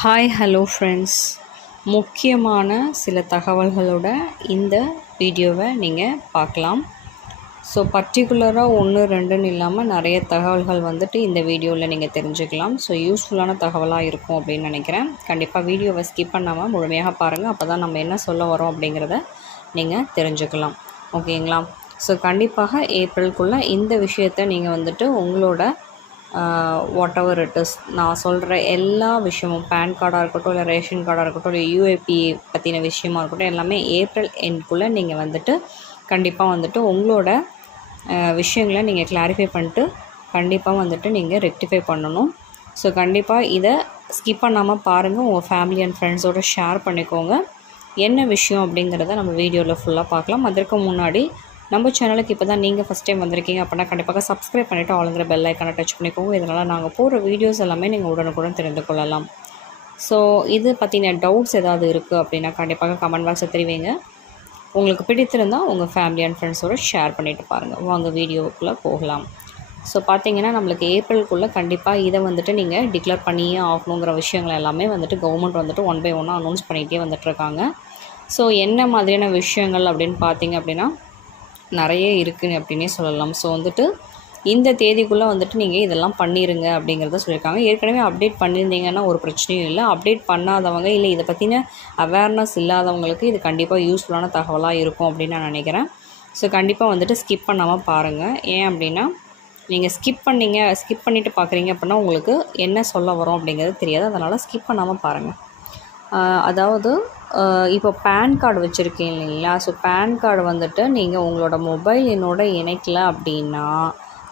Hi hello friends, முக்கியமான சில தகவல்களோட இந்த வீடியோவை நீங்கள் பார்க்கலாம். ஸோ பர்டிகுலராக 1 2ன்னு இல்லாமல் நிறைய தகவல்கள் வந்துட்டு இந்த வீடியோவில் நீங்கள் தெரிஞ்சுக்கலாம். ஸோ யூஸ்ஃபுல்லான தகவலாக இருக்கும் அப்படின்னு நினைக்கிறேன். கண்டிப்பாக வீடியோவை ஸ்கிப் பண்ணாமல் முழுமையாக பாருங்கள். அப்போ தான் நம்ம என்ன சொல்ல வரோம் அப்படிங்கிறத நீங்கள் தெரிஞ்சுக்கலாம். ஓகேங்களா? ஸோ கண்டிப்பாக ஏப்ரலுக்குள்ளே இந்த விஷயத்தை நீங்கள் வந்துட்டு உங்களோட வாட் எவர் இட் இஸ், நான் சொல்கிற எல்லா விஷயமும் பேன் கார்டாக இருக்கட்டும், இல்லை ரேஷன் கார்டாக இருக்கட்டும், இல்லை யூஏபி பற்றின விஷயமா இருக்கட்டும், எல்லாமே ஏப்ரல் எண்ட்குள்ளே நீங்கள் வந்துட்டு கண்டிப்பாக வந்துட்டு உங்களோட விஷயங்களை நீங்கள் கிளாரிஃபை பண்ணிட்டு கண்டிப்பாக வந்துட்டு நீங்கள் ரெக்டிஃபை பண்ணணும். ஸோ கண்டிப்பாக இதை ஸ்கிப் பண்ணாமல் பாருங்கள். உங்கள் ஃபேமிலி அண்ட் ஃப்ரெண்ட்ஸோடு ஷேர் பண்ணிக்கோங்க. என்ன விஷயம் அப்படிங்கிறத நம்ம வீடியோவில் ஃபுல்லாக பார்க்கலாம். அதற்கு முன்னாடி நம்ம சேனலுக்கு இப்போ தான் நீங்கள் ஃபஸ்ட் டைம் வந்திருக்கீங்க அப்படின்னா கண்டிப்பாக சப்ஸ்கிரைப் பண்ணிவிட்டு ஆளுங்கிற பெல் ஐக்கானை டச் பண்ணிக்கோங்க. இதனால் நாங்கள் போடுற வீடியோஸ் எல்லாமே நீங்கள் உடனுக்குடன் தெரிந்து கொள்ளலாம். ஸோ இது பற்றின டவுட்ஸ் ஏதாவது இருக்குது அப்படின்னா கண்டிப்பாக கமெண்ட் பாக்ஸை தெரிவிங்க. உங்களுக்கு பிடித்திருந்தால் உங்கள் ஃபேமிலி அண்ட் ஃப்ரெண்ட்ஸோடு ஷேர் பண்ணிவிட்டு பாருங்கள். வாங்க வீடியோவுக்குள்ளே போகலாம். ஸோ பார்த்தீங்கன்னா நம்மளுக்கு ஏப்ரலுக்குள்ளே கண்டிப்பாக இதை வந்துட்டு நீங்கள் டிக்ளேர் பண்ணியே ஆகணுங்கிற விஷயங்கள் எல்லாமே வந்துட்டு கவர்மெண்ட் வந்துட்டு 1 by 1 அனௌன்ஸ் பண்ணிகிட்டே வந்துட்டுருக்காங்க. ஸோ என்ன மாதிரியான விஷயங்கள் அப்படின்னு பார்த்தீங்க அப்படின்னா நிறைய இருக்குன்னு அப்படின்னே சொல்லலாம். ஸோ வந்துட்டு இந்த தேதிக்குள்ளே வந்துட்டு நீங்கள் இதெல்லாம் பண்ணிடுங்க அப்படிங்கிறத சொல்லியிருக்காங்க. ஏற்கனவே அப்டேட் பண்ணியிருந்தீங்கன்னா ஒரு பிரச்சனையும் இல்லை. அப்டேட் பண்ணாதவங்க இல்லை இதை பற்றின அவேர்னஸ் இல்லாதவங்களுக்கு இது கண்டிப்பாக யூஸ்ஃபுல்லான தகவலாக இருக்கும் அப்படின்னு நான் நினைக்கிறேன். ஸோ கண்டிப்பாக வந்துட்டு ஸ்கிப் பண்ணாமல் பாருங்கள். ஏன் அப்படின்னா நீங்கள் ஸ்கிப் பண்ணிவிட்டு பார்க்குறீங்க அப்படின்னா உங்களுக்கு என்ன சொல்ல வரோம் அப்படிங்கிறது தெரியாது. அதனால் ஸ்கிப் பண்ணாமல் பாருங்கள். அதாவது இப்போ பேன் கார்டு வச்சுருக்கீங்க இல்லைங்களா? ஸோ பேன் கார்டு வந்துட்டு நீங்கள் உங்களோட மொபைல் எண்ணோட இணைக்கல அப்படின்னா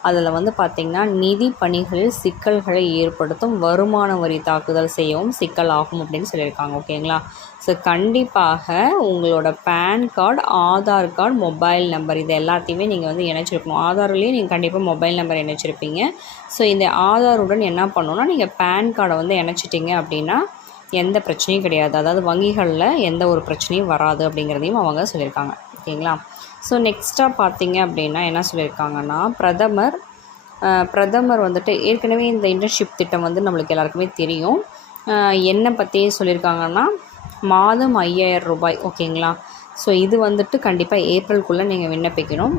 அதில் வந்து பார்த்திங்கன்னா நிதி பணிகளில் சிக்கல்களை ஏற்படுத்தும், வருமான வரி தாக்குதல் செய்யவும் சிக்கல் ஆகும் அப்படின்னு சொல்லியிருக்காங்க. ஓகேங்களா? ஸோ கண்டிப்பாக உங்களோட PAN card, Aadhaar card, mobile number இது எல்லாத்தையுமே நீங்கள் வந்து இணைச்சிருக்கணும். ஆதார்லேயே நீங்கள் கண்டிப்பாக மொபைல் நம்பர் இணைச்சிருப்பீங்க. ஸோ இந்த ஆதாருடன் என்ன பண்ணணுன்னா நீங்கள் பேன் கார்டை வந்து இணைச்சிட்டிங்க அப்படின்னா எந்த பிரச்சனையும் கிடையாது. அதாவது வங்கிகளில் எந்த ஒரு பிரச்சனையும் வராது அப்படிங்கிறதையும் அவங்க சொல்லியிருக்காங்க. ஓகேங்களா? ஸோ நெக்ஸ்ட்டாக பார்த்தீங்க அப்படின்னா என்ன சொல்லியிருக்காங்கன்னா பிரதமர் வந்துட்டு ஏற்கனவே இந்த இன்டர்ன்ஷிப் திட்டம் வந்து நம்மளுக்கு எல்லாருக்குமே தெரியும். என்ன பற்றி சொல்லியிருக்காங்கன்னா மாதம் 5000 ரூபாய். ஓகேங்களா? ஸோ இது வந்துட்டு கண்டிப்பாக ஏப்ரலுக்குள்ளே நீங்கள் விண்ணப்பிக்கணும்.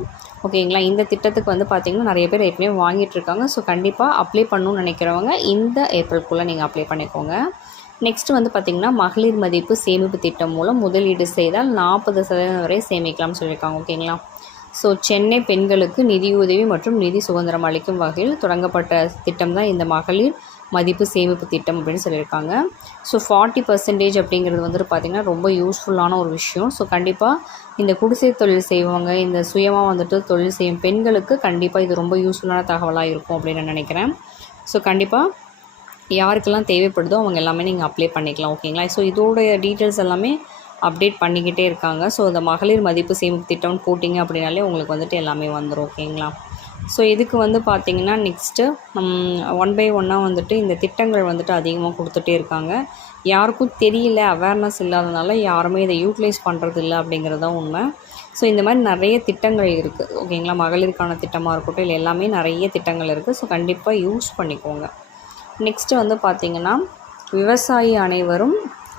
ஓகேங்களா? இந்த திட்டத்துக்கு வந்து பார்த்திங்கன்னா நிறைய பேர் ஏற்கனவே வாங்கிட்டுருக்காங்க. ஸோ கண்டிப்பாக அப்ளை பண்ணணும்னு நினைக்கிறவங்க இந்த ஏப்ரலுக்குள்ளே நீங்கள் அப்ளை பண்ணிக்கோங்க. நெக்ஸ்ட் வந்து பார்த்திங்கன்னா மகளிர் மதிப்பு சேமிப்பு திட்டம் மூலம் முதலீடு செய்தால் 40% வரை சேமிக்கலாம்னு சொல்லியிருக்காங்க. ஓகேங்களா? ஸோ சென்னை பெண்களுக்கு நிதியுதவி மற்றும் நிதி சுதந்திரம் அளிக்கும் வகையில் தொடங்கப்பட்ட திட்டம் தான் இந்த மகளிர் மதிப்பு சேமிப்பு திட்டம் அப்படின்னு சொல்லியிருக்காங்க. ஸோ 40% அப்படிங்கிறது வந்துட்டு பார்த்திங்கன்னா ரொம்ப யூஸ்ஃபுல்லான ஒரு விஷயம். ஸோ கண்டிப்பாக இந்த குடிசை தொழில் செய்வாங்க, இந்த சுயமாக வந்துட்டு தொழில் செய்யும் பெண்களுக்கு கண்டிப்பாக இது ரொம்ப யூஸ்ஃபுல்லான தகவலாக இருக்கும் அப்படின்னு நான் நினைக்கிறேன். ஸோ கண்டிப்பாக யாருக்கெல்லாம் தேவைப்படுதோ அவங்க எல்லாமே நீங்கள் அப்ளை பண்ணிக்கலாம். ஓகேங்களா? ஸோ இதோடைய டீட்டெயில்ஸ் எல்லாமே அப்டேட் பண்ணிக்கிட்டே இருக்காங்க. ஸோ இந்த மகளிர் மதிப்பு சேமிப்பு திட்டம்னு போட்டிங்க அப்படின்னாலே உங்களுக்கு வந்துட்டு எல்லாமே வந்துடும். ஓகேங்களா? ஸோ இதுக்கு வந்து பார்த்திங்கன்னா நெக்ஸ்ட்டு 1 by 1 வந்துட்டு இந்த திட்டங்கள் வந்துட்டு அதிகமாக கொடுத்துட்டே இருக்காங்க. யாருக்கும் தெரியல, அவேர்னஸ் இல்லாதனால யாருமே இதை யூட்டிலைஸ் பண்ணுறது இல்லை அப்படிங்கிறது தான் உண்மை. ஸோ இந்த மாதிரி நிறைய திட்டங்கள் இருக்குது. ஓகேங்களா? மகளிருக்கான திட்டமாக இருக்கட்டும், இல்லை எல்லாமே நிறைய திட்டங்கள் இருக்குது. ஸோ கண்டிப்பாக யூஸ் பண்ணிக்கோங்க. நெக்ஸ்ட்டு வந்து பார்த்திங்கன்னா விவசாயி அனைவரும்,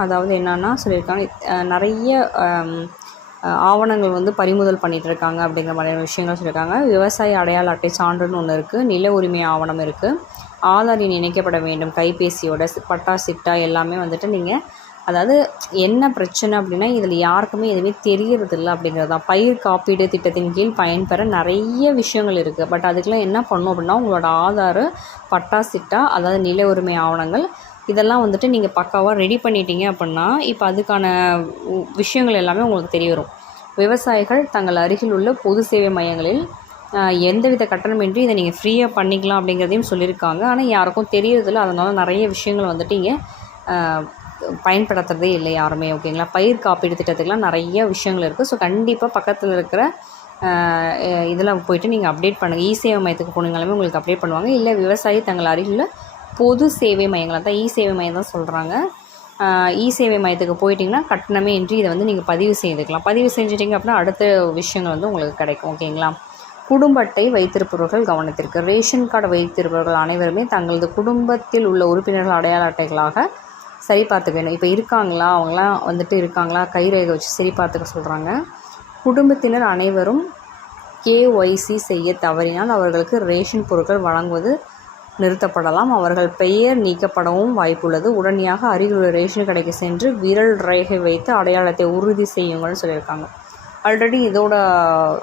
அதாவது என்னென்னா சொல்லியிருக்காங்க நிறைய ஆவணங்கள் வந்து பறிமுதல் பண்ணிகிட்ருக்காங்க அப்படிங்கிற மாதிரியான விஷயங்கள் சொல்லியிருக்காங்க. விவசாய அடையாள அட்டை சான்றுன்னு ஒன்று இருக்குது, நில உரிமை ஆவணம் இருக்குது, ஆதார் எண் இணைக்கப்பட வேண்டும், கைபேசியோட பட்டா சிட்டா எல்லாமே வந்துட்டு நீங்கள், அதாவது என்ன பிரச்சனை அப்படின்னா இதில் யாருக்குமே எதுவுமே தெரியறதில்ல அப்படிங்கிறது தான். பயிர் காப்பீடு திட்டத்தின் கீழ் பயன்பெற நிறைய விஷயங்கள் இருக்குது. பட் அதுக்கெலாம் என்ன பண்ணணும் அப்படின்னா உங்களோட ஆதார், பட்டா சிட்டா, அதாவது நில உரிமை ஆவணங்கள் இதெல்லாம் வந்துட்டு நீங்கள் பக்காவாக ரெடி பண்ணிட்டீங்க அப்படின்னா இப்போ அதுக்கான விஷயங்கள் எல்லாமே உங்களுக்கு தெரிய வரும். விவசாயிகள் தங்கள் அருகில் உள்ள பொது சேவை மையங்களில் எந்தவித கட்டணமின்றி இதை நீங்கள் ஃப்ரீயாக பண்ணிக்கலாம் அப்படிங்கிறதையும் சொல்லியிருக்காங்க. ஆனால் யாருக்கும் தெரியறதில்ல. அதனால் நிறைய விஷயங்கள் வந்துட்டு இங்கே பயன்படுத்துறதே இல்லை யாருமே. ஓகேங்களா? பயிர் காப்பீடு திட்டத்துக்கெலாம் நிறைய விஷயங்கள் இருக்குது. ஸோ கண்டிப்பாக பக்கத்தில் இருக்கிற இதில் போய்ட்டு நீங்கள் அப்டேட் பண்ணுங்கள். இ-சேவை மையத்துக்கு போனீங்களாலுமே உங்களுக்கு அப்டேட் பண்ணுவாங்க. இல்லை விவசாயி தங்கள் அருகில் பொது சேவை மையங்கள் தான் இ-சேவை மையம் தான் சொல்கிறாங்க. இ-சேவை மையத்துக்கு போயிட்டிங்கன்னா கட்டணமே இன்றி இதை வந்து நீங்கள் பதிவு செய்துக்கலாம். பதிவு செஞ்சிட்டிங்க அப்படின்னா அடுத்த விஷயங்கள் வந்து உங்களுக்கு கிடைக்கும். ஓகேங்களா? குடும்ப அட்டை வைத்திருப்பவர்கள் கவனத்திற்கு. ரேஷன் கார்டு வைத்திருப்பவர்கள் அனைவருமே தங்களது குடும்பத்தில் உள்ள உறுப்பினர்கள் அடையாள அட்டைகளாக சரி பார்த்துக்க வேணும். இப்போ இருக்காங்களா, அவங்களாம் வந்துட்டு இருக்காங்களா, கைரேகை வச்சு சரி பார்த்துக்க சொல்கிறாங்க. குடும்பத்தினர் அனைவரும் கேஒய்சி செய்ய தவறினால் அவர்களுக்கு ரேஷன் பொருட்கள் வழங்குவது நிறுத்தப்படலாம். அவர்கள் பெயர் நீக்கப்படவும் வாய்ப்புள்ளது. உடனடியாக அருகிலுள்ள ரேஷன் கடைக்கு சென்று விரல் ரேகை வைத்து அடையாளத்தை உறுதி செய்யுங்கள்னு சொல்லியிருக்காங்க. ஆல்ரெடி இதோட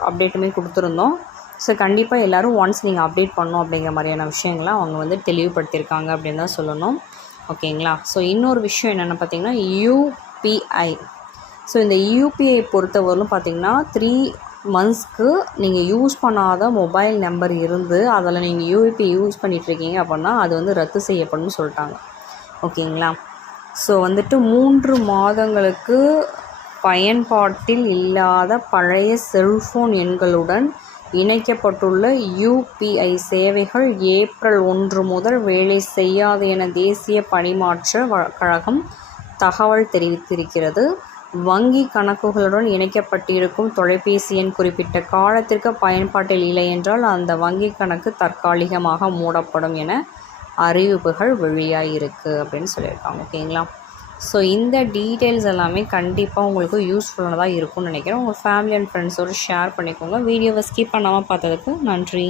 அப்டேட்டுமே கொடுத்துருந்தோம். ஸோ கண்டிப்பாக எல்லோரும் ஒன்ஸ் நீங்கள் அப்டேட் பண்ணணும் அப்படிங்கிற மாதிரியான விஷயங்களை அவங்க வந்து தெளிவுபடுத்தியிருக்காங்க அப்படின்னு தான் சொல்லணும். ஓகேங்களா? ஸோ இன்னொரு விஷயம் என்னென்னு பார்த்தீங்கன்னா யூபிஐ. ஸோ இந்த யூபிஐ பொறுத்தவரையிலும் பார்த்திங்கன்னா 3 மந்த்ஸ்க்கு நீங்கள் யூஸ் பண்ணாத மொபைல் நம்பர் இருந்து அதில் நீங்கள் யூபிஐ யூஸ் பண்ணிகிட்ருக்கீங்க அப்படின்னா அது வந்து ரத்து செய்யப்படும்னு சொல்லிட்டாங்க. ஓகேங்களா? ஸோ வந்துட்டு 3 மாதங்களுக்கு பயன்பாட்டில் இல்லாத பழைய செல்ஃபோன் எண்களுடன் இணைக்கப்பட்டுள்ள யூபிஐ சேவைகள் ஏப்ரல் 1 முதல் வேலை செய்யாது என தேசிய பணிமாற்ற கழகம் தகவல் தெரிவித்திருக்கிறது. வங்கி கணக்குகளுடன் இணைக்கப்பட்டிருக்கும் தொலைபேசி எண் குறிப்பிட்ட காலத்திற்கு பயன்பாட்டில் இல்லை என்றால் அந்த வங்கி கணக்கு தற்காலிகமாக மூடப்படும் என அறிவிப்புகள் வெளியாகிருக்கு அப்படின்னு சொல்லியிருக்காங்க. ஓகேங்களா? ஸோ இந்த டீட்டெயில்ஸ் எல்லாமே கண்டிப்பாக உங்களுக்கு யூஸ்ஃபுல்லானதாக இருக்கும்னு நினைக்கிறேன். உங்கள் ஃபேமிலி அண்ட் ஃப்ரெண்ட்ஸோடு ஷேர் பண்ணிக்கோங்க. வீடியோவை ஸ்கிப் பண்ணாமல் பார்த்ததுக்கு நன்றி.